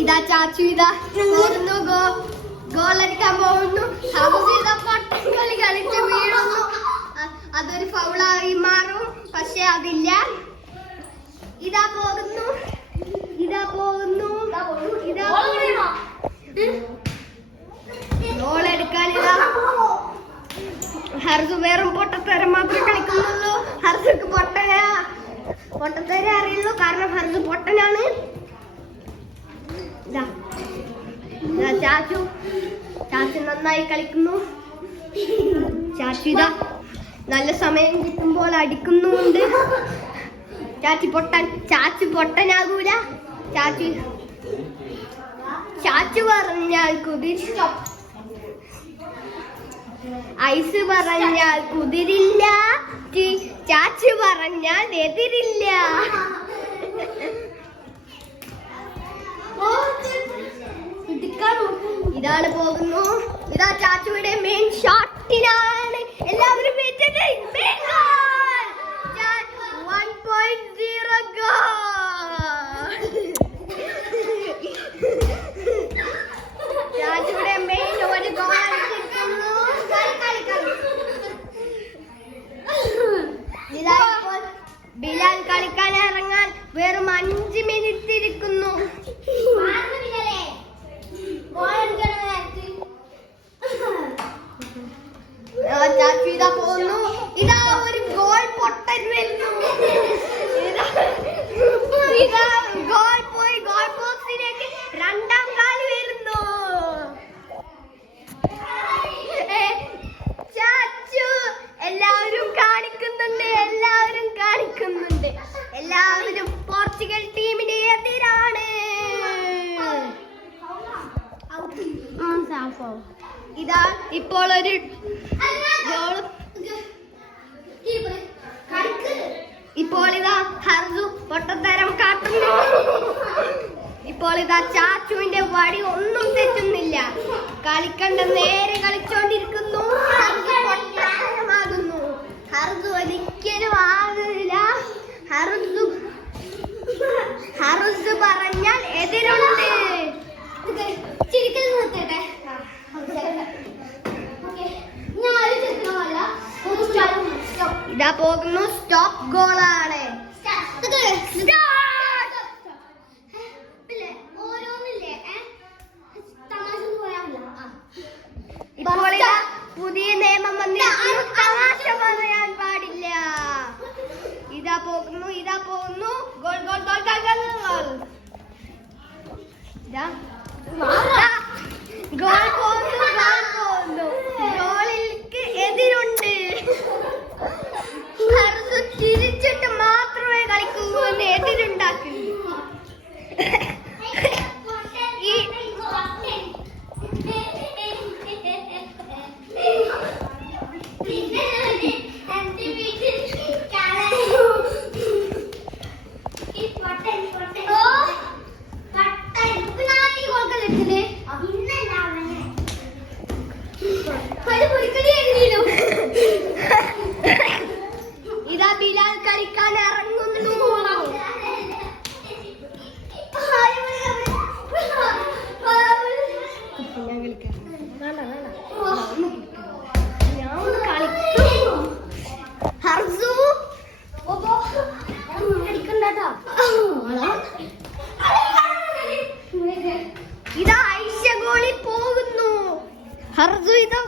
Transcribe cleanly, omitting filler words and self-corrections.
ഇതാ ചാച്ചു ഇതാ പോകുന്നു ഗോളടിക്കാൻ പോകുന്നു. പൊട്ടൻ കളി കളിച്ച് വീഴുന്നു. അതൊരു ഫൗളായി മാറും. പക്ഷെ അതില്ല. ഇതാ പോകുന്നു ഗോളെടുക്കാനില്ല. ഹർജു വെറും പൊട്ടത്തരം മാത്രമേ കളിക്കുന്നുള്ളൂ. ഹർജുക്ക് പൊട്ടത്തരം അറിയുള്ളൂ. കാരണം ഹർജു പൊട്ടനാണ്. ചാച്ചു നന്നായി കളിക്കുന്നു. ചാച്ചു ഇതാ നല്ല സമയം കിട്ടുമ്പോൾ അടിക്കുന്നുണ്ട്. ചാച്ചു പൊട്ടനാകൂല. ചാച്ചു പറഞ്ഞാൽ ഐസ് പറഞ്ഞാൽ കുതിരില്ല. ചാച്ചു പറഞ്ഞാൽ എതിരില്ല. ഇതാണ് പോകുന്നു. ഇതാ ചാച്ചുവിടെ മെയിൻ ഷോട്ടിനാണ് എല്ലാവരും ചാച്ചുവിടെ മെയിൻ ഒരു ഗോൾ അടിച്ചിരിക്കുന്നു. ബിലാൽ കളിക്കാൻ ഇറങ്ങാൻ വെറും 5 മിനിറ്റ് ഇരിക്കുന്നു. ചാച്ചു ഇതാ പോകുന്നു. ഇതാ ഒരു ഗോൾ പൊട്ടൻ വരുന്നു. ഇതാ ഗോൾ പോയി. ഗോൾ പോസ്റ്റിലേക്ക് രണ്ടാം കാല് വരുന്നു. ചാച്ചു എല്ലാവരും കാണിക്കുന്നുണ്ട്. എല്ലാവരും പോർച്ചുഗൽ ടീമിന്റെ എതിരാണ്. ഇതാ ഇപ്പോൾ ഒരു ഗോൾ. ഇപ്പോൾ ഇതാ ഹർജു പൊട്ടത്തരം കാട്ടുന്നു. ഇപ്പോൾ ഇതാ ചാച്ചുവിന്റെ വടി ഒന്നും തെറ്റുന്നില്ല. കളിക്കണ്ട നേരെ കളിച്ചോണ്ടിരിക്കുന്നു. പൊട്ടമാകുന്നു. ഹർജു ഒരിക്കലും ആകില്ല. ഹർജു പറഞ്ഞാൽ എതിരുണ്ട്. ഇതാ പോകുന്നു. സ്റ്റോപ്പ് ഗോളാണ്. ഇപ്പോൾ പുതിയ നിയമം വന്നിരിക്കുന്നു. തമാശ പറയാൻ പാടില്ല. ഇതാ പോകുന്നു. ഗോൾ പോകുന്നു. ഗോളിലേക്ക് എതിരുണ്ട്. തിരിച്ചിട്ട് മാത്രമേ കളിക്കൂ എന്ന് എതിരുണ്ടാക്കുന്നു. ഇതാ ബിലാൽ കളിക്കാൻ ഇറങ്ങുന്നു. ഹർജു ഇതാ ഐഷ ഗോളി പോകുന്നു. ഹർജു ഇതാ